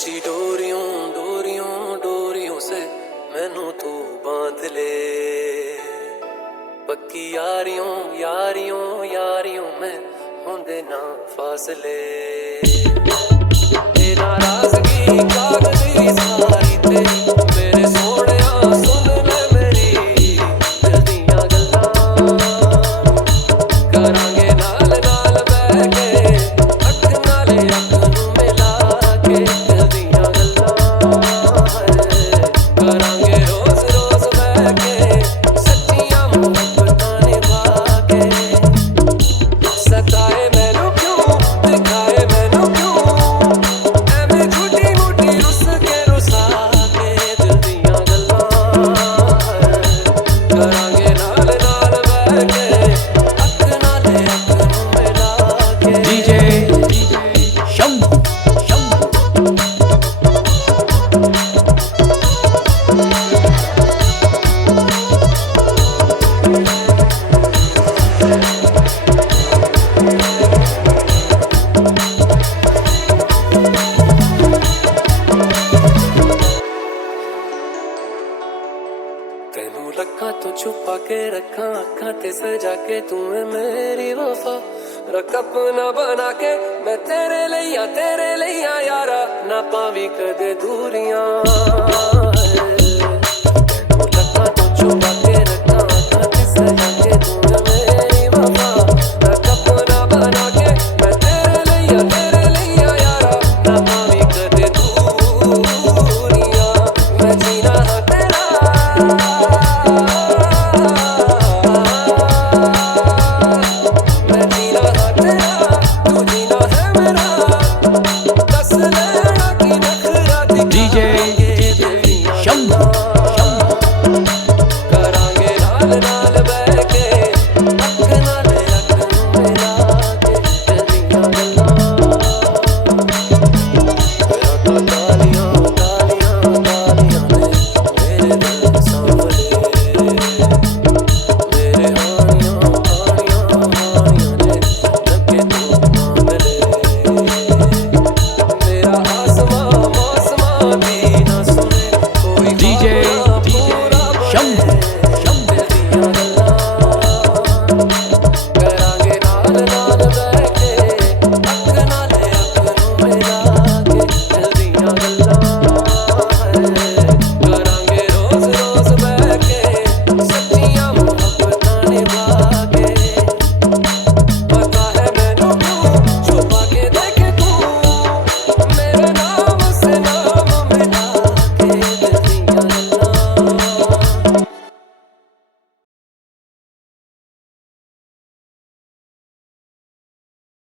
कच्ची डोरियों डोरियों डोरियों से मैनू तू बांध ले, पक्की यारियों यारियों यारियों में होंदे ना फासले। नाराजगी कागजी सारी तेरी मेरे सोहणिया सुन ले मेरी दिल दियां गल्लां, करांगे नाल नाल बैठ के अख नाल अख नूं मिला के दिल दियां गल्लां, करांगे रोज रोज बैठ के सच्चियां मुहब्बतां निभा के। सताए मैनू क्यों दिखाए मैनू क्यों एवें झूठी मूठी रुस के रुसा के दिल दियां गल्लां, करांगे नाल नाल बैठ के अख नाल अख नूं मिला के। डीजे शंभू तेनू लखां तो छुपा के रखा अखां ते सजा के तू है मेरी वफा, रख अपना बना के मैं तेरे लिया यारा, ना पावी कदे दूरियां।